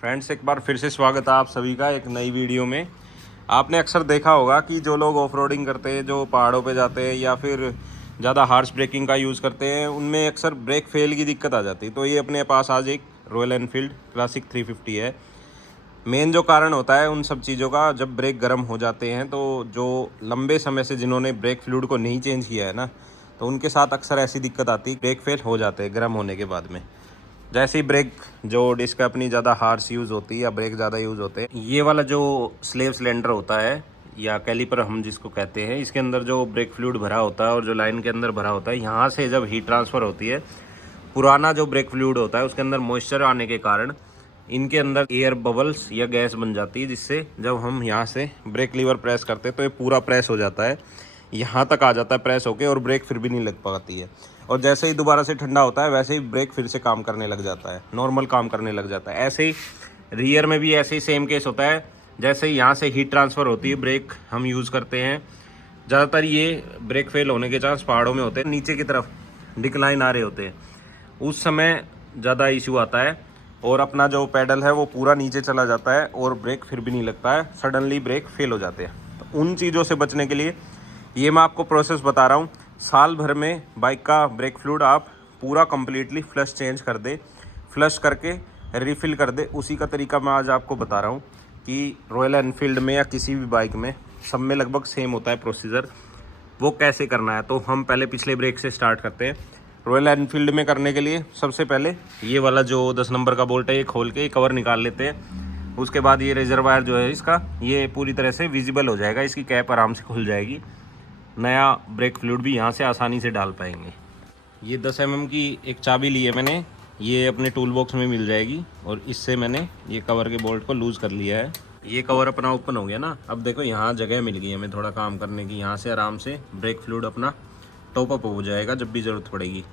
Friends, एक बार फिर से स्वागत है आप सभी का एक नई वीडियो में। आपने अक्सर देखा होगा कि जो लोग ऑफ रोडिंग करते हैं, जो पहाड़ों पे जाते हैं या फिर ज़्यादा हार्श ब्रेकिंग का यूज़ करते हैं, उनमें अक्सर ब्रेक फेल की दिक्कत आ जाती है। तो ये अपने पास आज एक रॉयल एनफील्ड क्लासिक 350 है। मेन जो कारण होता है उन सब चीज़ों का, जब ब्रेक गर्म हो जाते हैं तो जो लंबे समय से जिन्होंने ब्रेक फ्लूइड को नहीं चेंज किया है ना, तो उनके साथ अक्सर ऐसी दिक्कत आती है, ब्रेक फेल हो जाते हैं गर्म होने के बाद में। जैसे ही ब्रेक जो डिस्क अपनी ज़्यादा हार्श यूज़ होती है या ब्रेक ज़्यादा यूज़ होते हैं, ये वाला जो स्लेव सिलेंडर होता है या कैलिपर हम जिसको कहते हैं, इसके अंदर जो ब्रेक फ्लूइड भरा होता है और जो लाइन के अंदर भरा होता है, यहाँ से जब हीट ट्रांसफ़र होती है, पुराना जो ब्रेक फ्लूइड होता है उसके अंदर मॉइस्चर आने के कारण इनके अंदर एयर बबल्स या गैस बन जाती है, जिससे जब हम यहाँ से ब्रेक लीवर प्रेस करते हैं तो ये पूरा प्रेस हो जाता है, यहाँ तक आ जाता है प्रेस होके, और ब्रेक फिर भी नहीं लग पाती है। और जैसे ही दोबारा से ठंडा होता है वैसे ही ब्रेक फिर से काम करने लग जाता है, नॉर्मल काम करने लग जाता है। ऐसे ही रियर में भी ऐसे ही सेम केस होता है। जैसे ही यहाँ से हीट ट्रांसफ़र होती है, ब्रेक हम यूज़ करते हैं, ज़्यादातर ये ब्रेक फेल होने के चांस पहाड़ों में होते हैं, नीचे की तरफ डिक्लाइन आ रहे होते हैं, उस समय ज़्यादा इशू आता है और अपना जो पैडल है वो पूरा नीचे चला जाता है और ब्रेक फिर भी नहीं लगता है, सडनली ब्रेक फेल हो जाते हैं। तो उन चीज़ों से बचने के लिए ये मैं आपको प्रोसेस बता रहा हूँ। साल भर में बाइक का ब्रेक फ्लूइड आप पूरा कम्प्लीटली फ्लश चेंज कर दे, फ्लश करके रिफ़िल कर दे। उसी का तरीका मैं आज आपको बता रहा हूँ कि रॉयल एनफील्ड में या किसी भी बाइक में सब में लगभग सेम होता है प्रोसीजर, वो कैसे करना है। तो हम पहले पिछले ब्रेक से स्टार्ट करते हैं। रॉयल एनफील्ड में करने के लिए सबसे पहले ये वाला जो 10 नंबर का बोल्ट है, ये खोल के कवर निकाल लेते हैं। उसके बाद ये रिजर्वायर जो है इसका, ये पूरी तरह से विजिबल हो जाएगा, इसकी कैप आराम से खुल जाएगी। नया ब्रेक फ्लूइड भी यहाँ से आसानी से डाल पाएंगे। ये 10 mm की एक चाबी ली है मैंने, ये अपने टूल बॉक्स में मिल जाएगी, और इससे मैंने ये कवर के बोल्ट को लूज़ कर लिया है। ये कवर अपना ओपन हो गया ना। अब देखो यहाँ जगह मिल गई हमें थोड़ा काम करने की, यहाँ से आराम से ब्रेक फ्लूइड अपना टॉप अप हो जाएगा जब भी ज़रूरत पड़ेगी।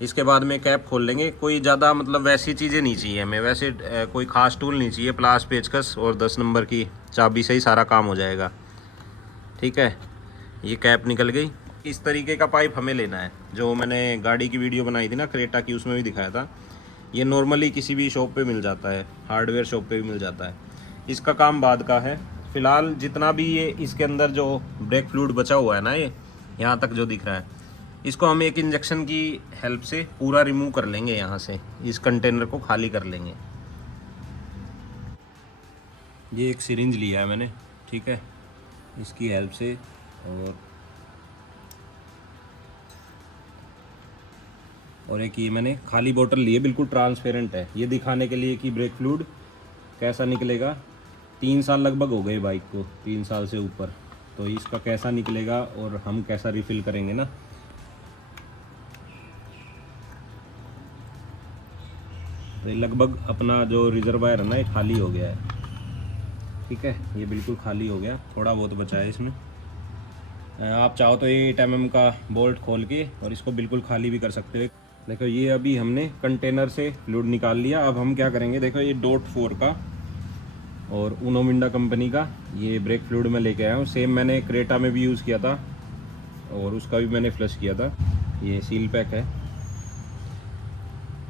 इसके बाद में कैप खोल लेंगे। कोई ज़्यादा मतलब वैसी चीज़ें नहीं चाहिए हमें, वैसे कोई ख़ास टूल नहीं चाहिए, प्लास पेचकस और 10 नंबर की चाबी से ही सारा काम हो जाएगा। ठीक है, ये कैप निकल गई। इस तरीके का पाइप हमें लेना है, जो मैंने गाड़ी की वीडियो बनाई थी ना क्रेटा की, उसमें भी दिखाया था। ये नॉर्मली किसी भी शॉप पे मिल जाता है, हार्डवेयर शॉप पे भी मिल जाता है। इसका काम बाद का है। फ़िलहाल जितना भी ये इसके अंदर जो ब्रेक फ्लूइड बचा हुआ है ना, ये यहाँ तक जो दिख रहा है, इसको हम एक इंजेक्शन की हेल्प से पूरा रिमूव कर लेंगे। यहाँ से इस कंटेनर को खाली कर लेंगे। ये एक सिरिंज लिया है मैंने, ठीक है, इसकी हेल्प से, और एक ये मैंने खाली बोतल ली है, बिल्कुल ट्रांसपेरेंट है, ये दिखाने के लिए कि ब्रेक फ्लूइड कैसा निकलेगा। 3 साल लगभग हो गए बाइक को, 3 साल से ऊपर, तो इसका कैसा निकलेगा और हम कैसा रिफ़िल करेंगे ना। तो लगभग अपना जो रिजर्वायर है ना, ये खाली हो गया है। ठीक है, ये बिल्कुल खाली हो गया, थोड़ा बहुत बचा है इसमें। आप चाहो तो ये 8 mm का बोल्ट खोल के और इसको बिल्कुल खाली भी कर सकते हो। देखो ये अभी हमने कंटेनर से फ्लूइड निकाल लिया। अब हम क्या करेंगे, देखो ये डॉट 4 का और उनो मिंडा कंपनी का ये ब्रेक फ्लूइड में लेके आया हूँ। सेम मैंने क्रेटा में भी यूज़ किया था और उसका भी मैंने फ्लश किया था। ये सील पैक है,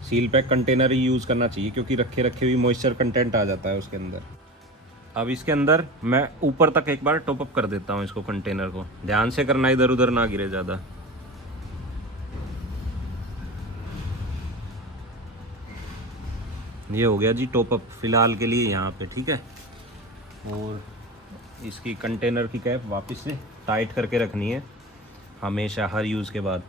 सील पैक कंटेनर ही यूज़ करना चाहिए, क्योंकि रखे रखे हुई मॉइस्चर कंटेंट आ जाता है उसके अंदर। अब इसके अंदर मैं ऊपर तक एक बार टॉप अप कर देता हूँ इसको, कंटेनर को ध्यान से करना, इधर उधर ना गिरे ज़्यादा। ये हो गया जी टॉप अप फिलहाल के लिए यहाँ पे, ठीक है। और इसकी कंटेनर की कैप वापस से टाइट करके रखनी है हमेशा, हर यूज़ के बाद।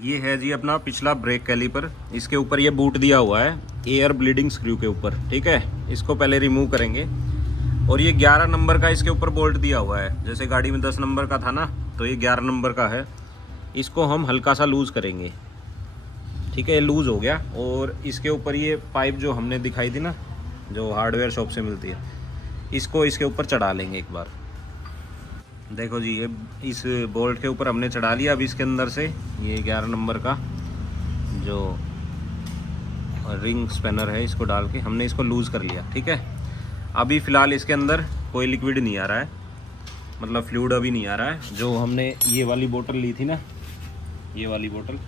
ये है जी अपना पिछला ब्रेक कैलिपर, इसके ऊपर ये बूट दिया हुआ है एयर ब्लीडिंग स्क्रू के ऊपर, ठीक है। इसको पहले रिमूव करेंगे। और ये 11 नंबर का इसके ऊपर बोल्ट दिया हुआ है, जैसे गाड़ी में 10 नंबर का था ना, तो ये 11 नंबर का है। इसको हम हल्का सा लूज़ करेंगे, ठीक है। ये लूज़ हो गया। और इसके ऊपर ये पाइप जो हमने दिखाई थी ना, जो हार्डवेयर शॉप से मिलती है, इसको इसके ऊपर चढ़ा लेंगे एक बार। देखो जी, ये इस बोल्ट के ऊपर हमने चढ़ा लिया। अब इसके अंदर से ये 11 नंबर का जो रिंग स्पैनर है, इसको डाल के हमने इसको लूज़ कर लिया, ठीक है। अभी फ़िलहाल इसके अंदर कोई लिक्विड नहीं आ रहा है, मतलब फ्लूइड अभी नहीं आ रहा है। जो हमने ये वाली बोतल ली थी ना, ये वाली बोतल,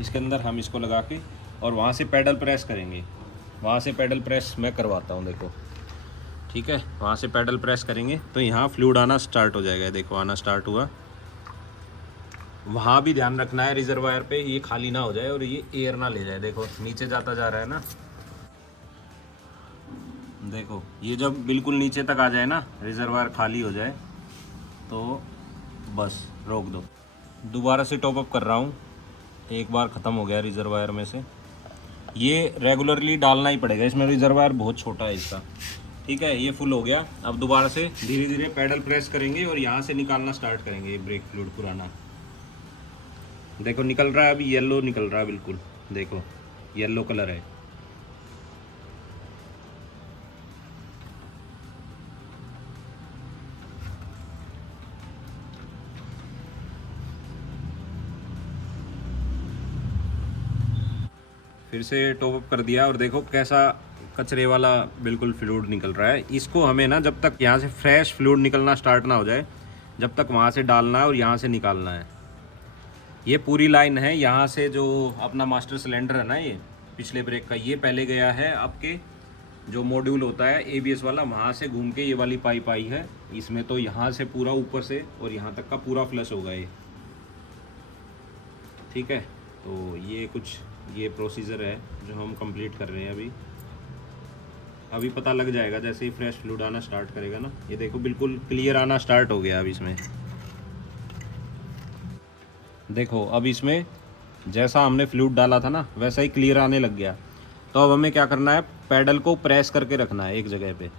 इसके अंदर हम इसको लगा के और वहाँ से पैडल प्रेस करेंगे, वहाँ से पेडल प्रेस मैं करवाता हूँ, देखो। ठीक है, वहाँ से पेडल प्रेस करेंगे तो यहाँ फ्लूइड आना स्टार्ट हो जाएगा। देखो आना स्टार्ट हुआ। वहाँ भी ध्यान रखना है रिजर्वायर पे ये खाली ना हो जाए और ये एयर ना ले जाए। देखो नीचे जाता जा रहा है ना, देखो ये जब बिल्कुल नीचे तक आ जाए ना, रिजर्वायर खाली हो जाए तो बस रोक दो। दोबारा से टॉप अप कर रहा हूँ, एक बार ख़त्म हो गया रिजर्वायर में से। ये रेगुलरली डालना ही पड़ेगा, इसमें रिजर्वायर बहुत छोटा है इसका। ठीक है, ये फुल हो गया। अब दोबारा से धीरे धीरे पैडल प्रेस करेंगे और यहाँ से निकालना स्टार्ट करेंगे ये ब्रेक फ्लूइड पुराना। देखो निकल रहा है, अभी येलो निकल रहा है बिल्कुल, देखो येलो कलर है। फिर से टॉप अप कर दिया और देखो कैसा कचरे वाला बिल्कुल फ्लूइड निकल रहा है। इसको हमें ना जब तक यहाँ से फ्रेश फ्लूइड निकलना स्टार्ट ना हो जाए, जब तक वहाँ से डालना है और यहाँ से निकालना है। ये पूरी लाइन है, यहाँ से जो अपना मास्टर सिलेंडर है ना, ये पिछले ब्रेक का, ये पहले गया है आपके जो मॉड्यूल होता है ABS वाला, वहाँ से घूम के ये वाली पाइप आई है इसमें। तो यहाँ से पूरा ऊपर से और यहाँ तक का पूरा फ्लश होगा ये। ठीक है, तो ये कुछ ये प्रोसीजर है जो हम कंप्लीट कर रहे हैं अभी पता लग जाएगा जैसे ही फ्रेश फ्लूइड आना स्टार्ट करेगा ना। ये देखो बिल्कुल क्लियर आना स्टार्ट हो गया अब इसमें। देखो अब इसमें जैसा हमने फ्लूइड डाला था ना वैसा ही क्लियर आने लग गया। तो अब हमें क्या करना है, पैडल को प्रेस करके रखना है एक जगह पे,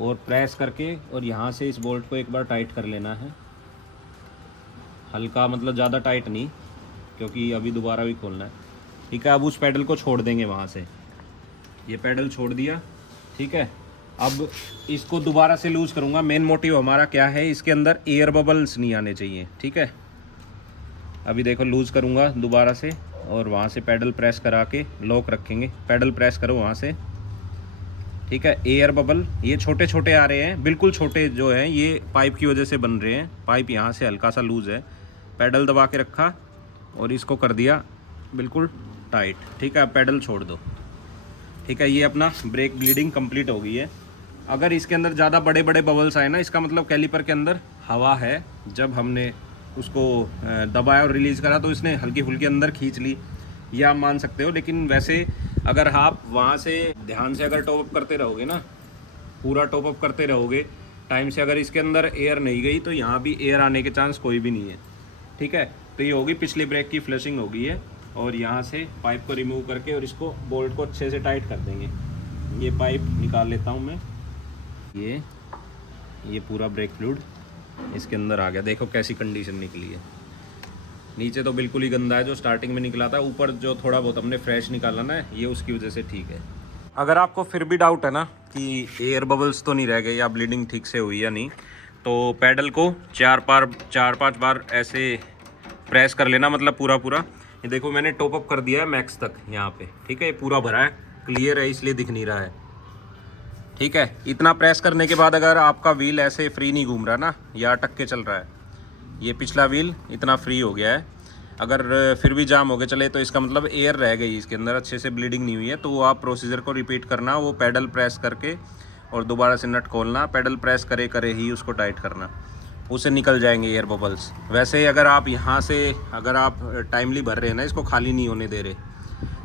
और प्रेस करके और यहाँ से इस बोल्ट को एक बार टाइट कर लेना है, हल्का, मतलब ज़्यादा टाइट नहीं, क्योंकि अभी दोबारा भी खोलना है। ठीक है, अब उस पैडल को छोड़ देंगे वहाँ से, ये पैडल छोड़ दिया। ठीक है, अब इसको दोबारा से लूज़ करूँगा। मेन मोटिव हमारा क्या है, इसके अंदर एयर बबल्स नहीं आने चाहिए। ठीक है, अभी देखो लूज़ करूँगा दोबारा से और वहाँ से पैडल प्रेस करा के लॉक रखेंगे। पैडल प्रेस करो वहाँ से। ठीक है, एयर बबल ये छोटे छोटे आ रहे हैं, बिल्कुल छोटे जो हैं, ये पाइप की वजह से बन रहे हैं। पाइप यहाँ से हल्का सा लूज़ है। पैडल दबा के रखा और इसको कर दिया बिल्कुल टाइट। ठीक है, अब पैडल छोड़ दो। ठीक है, ये अपना ब्रेक ब्लीडिंग कंप्लीट हो गई है। अगर इसके अंदर ज़्यादा बड़े बड़े बबल्स आए ना, इसका मतलब कैलिपर के अंदर हवा है। जब हमने उसको दबाया और रिलीज़ करा तो इसने हल्की फुल्की अंदर खींच ली, ये आप मान सकते हो। लेकिन वैसे अगर आप वहाँ से ध्यान से अगर टॉप अप करते रहोगे ना, पूरा टॉप अप करते रहोगे टाइम से, अगर इसके अंदर एयर नहीं गई तो यहाँ भी एयर आने के चांस कोई भी नहीं है। ठीक है, तो ये होगी पिछली ब्रेक की फ्लशिंग हो गई है। और यहाँ से पाइप को रिमूव करके और इसको बोल्ट को अच्छे से टाइट कर देंगे। ये पाइप निकाल लेता हूँ मैं। ये पूरा ब्रेक फ्लूइड इसके अंदर आ गया। देखो कैसी कंडीशन निकली है। नीचे तो बिल्कुल ही गंदा है जो स्टार्टिंग में निकला था, ऊपर जो थोड़ा बहुत हमने फ्रेश निकाला ना, ये उसकी वजह से ठीक है। अगर आपको फिर भी डाउट है ना कि एयर बबल्स तो नहीं रह गए या ब्लीडिंग ठीक से हुई या नहीं, तो पैडल को 4-5 बार ऐसे प्रेस कर लेना, मतलब पूरा। ये देखो मैंने टॉप अप कर दिया है मैक्स तक यहाँ पे। ठीक है, ये पूरा भरा है, क्लियर है, इसलिए दिख नहीं रहा है। ठीक है, इतना प्रेस करने के बाद अगर आपका व्हील ऐसे फ्री नहीं घूम रहा ना, या अटक के चल रहा है, ये पिछला व्हील इतना फ्री हो गया है, अगर फिर भी जाम हो गया चले, तो इसका मतलब एयर रह गई इसके अंदर, अच्छे से ब्लीडिंग नहीं हुई है। तो वो आप प्रोसीजर को रिपीट करना, वो पैडल प्रेस करके और दोबारा से नट खोलना, पैडल प्रेस करे ही उसको टाइट करना, उससे निकल जाएंगे एयर बबल्स। वैसे अगर आप यहाँ से अगर आप टाइमली भर रहे हैं ना, इसको खाली नहीं होने दे रहे,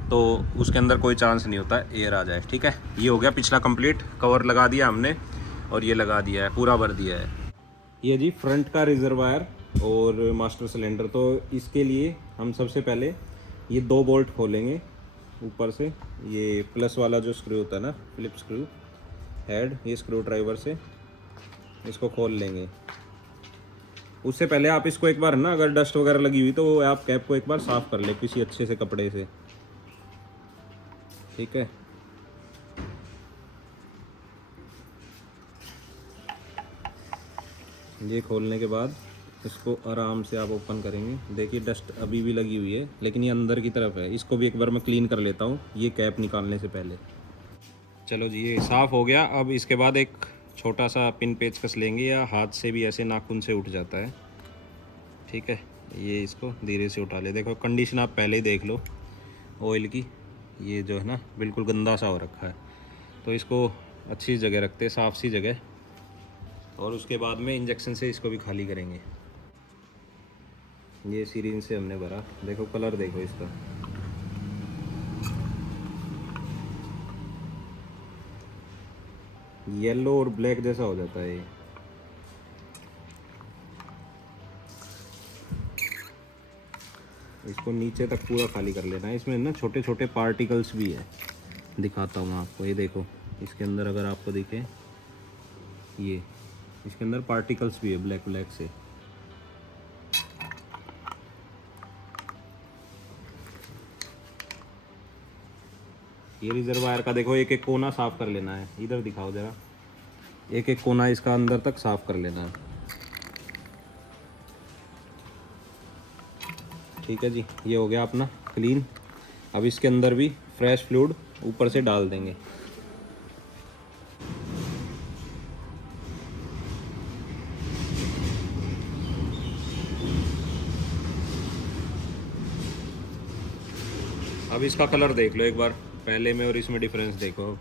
तो उसके अंदर कोई चांस नहीं होता एयर आ जाए। ठीक है, ये हो गया पिछला कंप्लीट। कवर लगा दिया हमने और ये लगा दिया है, पूरा भर दिया है। ये जी फ्रंट का रिजर्वायर और मास्टर सिलेंडर। तो इसके लिए हम सबसे पहले ये 2 बोल्ट खोलेंगे ऊपर से। ये प्लस वाला जो स्क्रू होता है ना, फ्लिप स्क्रू हेड, ये स्क्रू ड्राइवर से इसको खोल लेंगे। उससे पहले आप इसको एक बार ना, अगर डस्ट वगैरह लगी हुई तो आप कैप को एक बार साफ़ कर ले किसी अच्छे से कपड़े से। ठीक है, ये खोलने के बाद इसको आराम से आप ओपन करेंगे। देखिए डस्ट अभी भी लगी हुई है, लेकिन ये अंदर की तरफ है। इसको भी एक बार मैं क्लीन कर लेता हूँ ये कैप निकालने से पहले। चलो जी, ये साफ़ हो गया। अब इसके बाद एक छोटा सा पिन पेचकस लेंगे, या हाथ से भी ऐसे नाखून से उठ जाता है। ठीक है, ये इसको धीरे से उठा ले। देखो कंडीशन आप पहले ही देख लो ऑयल की, ये जो है ना बिल्कुल गंदा सा हो रखा है। तो इसको अच्छी जगह रखते, साफ सी जगह, और उसके बाद में इंजेक्शन से इसको भी खाली करेंगे। ये सिरिंज से हमने भरा, देखो कलर देखो इसका, येलो और ब्लैक जैसा हो जाता है ये। इसको नीचे तक पूरा खाली कर लेना है। इसमें ना छोटे छोटे पार्टिकल्स भी है, दिखाता हूँ आपको। ये देखो इसके अंदर, अगर आपको दिखे, ये इसके अंदर पार्टिकल्स भी है ब्लैक ब्लैक से। ये रिजर्वायर का देखो, एक एक कोना साफ कर लेना है। इधर दिखाओ ज़रा, एक एक कोना इसका अंदर तक साफ कर लेना है। ठीक है जी, ये हो गया अपना क्लीन। अब इसके अंदर भी फ्रेश फ्लूइड ऊपर से डाल देंगे। अब इसका कलर देख लो एक बार, पहले में और इसमें डिफरेंस देखो।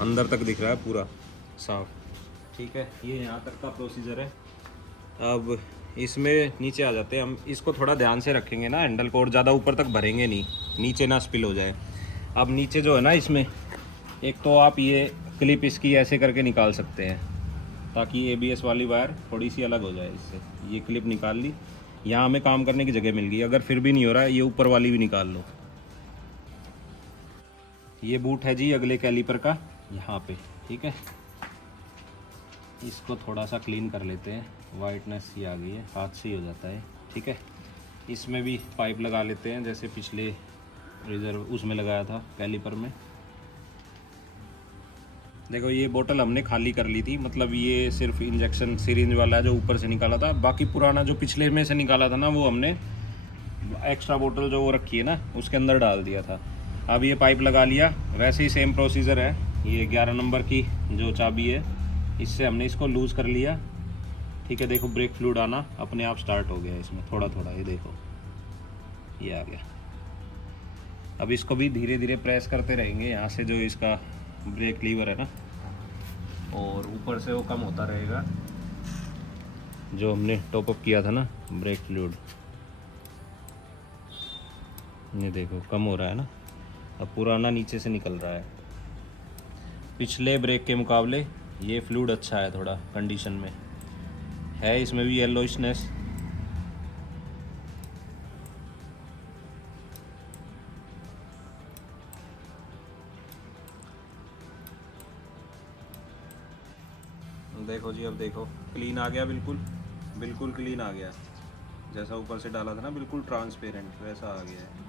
अंदर तक दिख रहा है पूरा साफ। ठीक है, ये यहाँ तक का प्रोसीजर है। अब इसमें नीचे आ जाते हैं हम। इसको थोड़ा ध्यान से रखेंगे ना हैंडल को, और ज़्यादा ऊपर तक भरेंगे नहीं, नीचे ना स्पिल हो जाए। अब नीचे जो है ना, इसमें एक तो आप ये क्लिप इसकी ऐसे करके निकाल सकते हैं, ताकि ABS वाली वायर थोड़ी सी अलग हो जाए इससे। ये क्लिप निकाल ली, यहाँ हमें काम करने की जगह मिल गई। अगर फिर भी नहीं हो रहा है, ये ऊपर वाली भी निकाल लो। ये बूट है जी अगले कैलिपर का, यहाँ पे। ठीक है, इसको थोड़ा सा क्लीन कर लेते हैं। वाइटनेस सी आ गई है, हाथ से ही हो जाता है। ठीक है, इसमें भी पाइप लगा लेते हैं, जैसे पिछले रिजर्व उसमें लगाया था कैलिपर में। देखो ये बोतल हमने खाली कर ली थी, मतलब ये सिर्फ इंजेक्शन सिरिंज वाला है जो ऊपर से निकाला था। बाकी पुराना जो पिछले में से निकाला था ना, वो हमने एक्स्ट्रा बोतल जो वो रखी है ना, उसके अंदर डाल दिया था। अब ये पाइप लगा लिया, वैसे ही सेम प्रोसीजर है। ये 11 नंबर की जो चाबी है, इससे हमने इसको लूज़ कर लिया। ठीक है, देखो ब्रेक फ्लूइड आना अपने आप स्टार्ट हो गया इसमें, थोड़ा थोड़ा। ये देखो, ये आ गया। अब इसको भी धीरे धीरे प्रेस करते रहेंगे यहाँ से, जो इसका ब्रेक लीवर है ना, और ऊपर से वो कम होता रहेगा जो हमने टॉपअप किया था ना ब्रेक फ्लूइड। ये देखो कम हो रहा है ना, अब पुराना नीचे से निकल रहा है। पिछले ब्रेक के मुकाबले ये फ्लूइड अच्छा है, थोड़ा कंडीशन में है। इसमें भी येलोइशनेस, देखो जी। अब देखो क्लीन आ गया, बिल्कुल बिल्कुल क्लीन आ गया। जैसा ऊपर से डाला था ना, बिल्कुल ट्रांसपेरेंट वैसा आ गया है।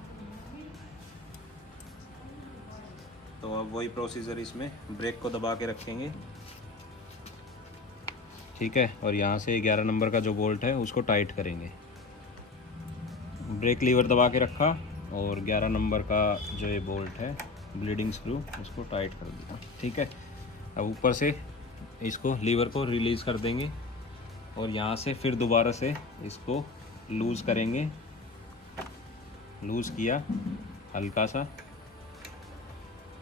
तो अब वही प्रोसीजर, इसमें ब्रेक को दबा के रखेंगे। ठीक है, और यहाँ से 11 नंबर का जो बोल्ट है उसको टाइट करेंगे। ब्रेक लीवर दबा के रखा, और 11 नंबर का जो ये बोल्ट है ब्लीडिंग स्क्रू, उसको टाइट कर दिया। ठीक है, अब ऊपर से इसको लीवर को रिलीज़ कर देंगे, और यहाँ से फिर दोबारा से इसको लूज़ करेंगे। लूज़ किया हल्का सा,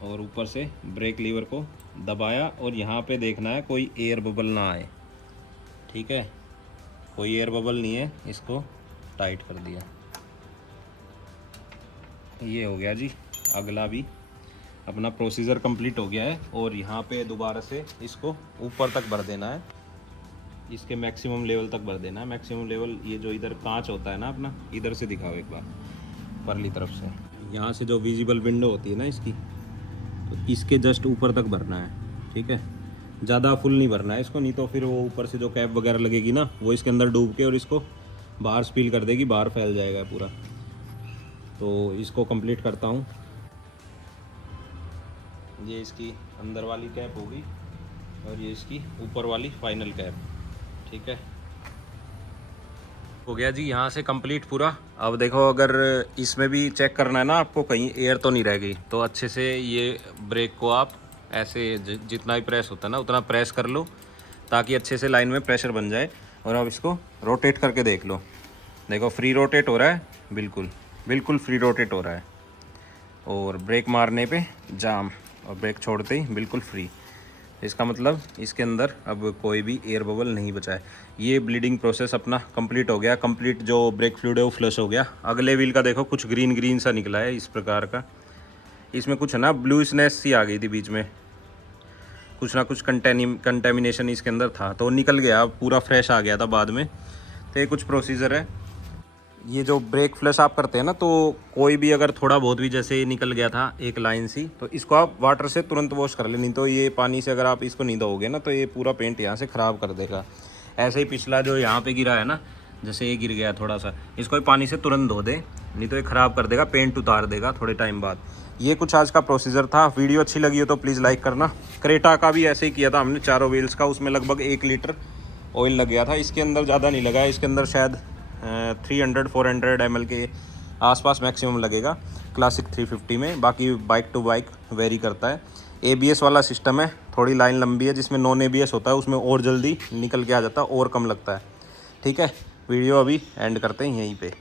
और ऊपर से ब्रेक लीवर को दबाया, और यहाँ पे देखना है कोई एयर बबल ना आए। ठीक है, कोई एयर बबल नहीं है, इसको टाइट कर दिया। ये हो गया जी। अगला भी अपना प्रोसीजर कंप्लीट हो गया है, और यहाँ पे दोबारा से इसको ऊपर तक भर देना है, इसके मैक्सिमम लेवल तक भर देना है। मैक्सिमम लेवल ये जो इधर कांच होता है ना अपना, इधर से दिखाओ एक बार, परली तरफ से। यहाँ से जो विजिबल विंडो होती है ना इसकी, तो इसके जस्ट ऊपर तक भरना है। ठीक है, ज़्यादा फुल नहीं भरना है इसको, नहीं तो फिर वो ऊपर से जो कैप वगैरह लगेगी ना, वो इसके अंदर डूब के और इसको बाहर स्पिल कर देगी, बाहर फैल जाएगा पूरा। तो इसको कंप्लीट करता हूँ। ये इसकी अंदर वाली कैप होगी, और ये इसकी ऊपर वाली फाइनल कैप। ठीक है, हो गया जी यहाँ से कंप्लीट पूरा। अब देखो, अगर इसमें भी चेक करना है ना आपको, कहीं एयर तो नहीं रह गई, तो अच्छे से ये ब्रेक को आप ऐसे जितना भी प्रेस होता है ना, उतना प्रेस कर लो, ताकि अच्छे से लाइन में प्रेशर बन जाए। और अब इसको रोटेट करके देख लो, देखो फ्री रोटेट हो रहा है, बिल्कुल बिल्कुल फ्री रोटेट हो रहा है। और ब्रेक मारने पे जाम, और ब्रेक छोड़ते ही बिल्कुल फ्री। इसका मतलब इसके अंदर अब कोई भी एयर बबल नहीं बचा है। ये ब्लीडिंग प्रोसेस अपना कंप्लीट हो गया। कंप्लीट जो ब्रेक फ्लूइड है वो फ्लश हो गया। अगले व्हील का देखो कुछ ग्रीन ग्रीन सा निकला है इस प्रकार का। इसमें कुछ है ना ब्लूइशनेस सी आ गई थी बीच में, कुछ ना कुछ कंटेमिनेशन इसके अंदर था, तो निकल गया, पूरा फ्रेश आ गया था बाद में। तो ये कुछ प्रोसीजर है। ये जो ब्रेक फ्लश आप करते हैं ना, तो कोई भी अगर थोड़ा बहुत भी जैसे निकल गया था एक लाइन सी, तो इसको आप वाटर से तुरंत वॉश कर ले। नहीं तो ये पानी से अगर आप इसको नहीं धोगे ना, तो ये पूरा पेंट यहाँ से ख़राब कर देगा। ऐसे ही पिछला जो यहाँ पे गिरा है ना, जैसे ये गिर गया थोड़ा सा, इसको भी पानी से तुरंत धो दे, नहीं तो ये ख़राब कर देगा, पेंट उतार देगा थोड़े टाइम बाद। ये कुछ आज का प्रोसीजर था। वीडियो अच्छी लगी हो तो प्लीज़ लाइक करना। क्रेटा का भी ऐसे ही किया था हमने, चारों व्हील्स का। उसमें लगभग 1 लीटर ऑयल लग गया था। इसके अंदर ज़्यादा नहीं लगा है, इसके अंदर शायद 300-400 ml के आसपास मैक्सिमम लगेगा क्लासिक 350 में। बाकी बाइक टू बाइक वेरी करता है। ABS वाला सिस्टम है, थोड़ी लाइन लंबी है। जिसमें नॉन ABS होता है उसमें और जल्दी निकल के आ जाता है और कम लगता है। ठीक है, वीडियो अभी एंड करते हैं यहीं पे।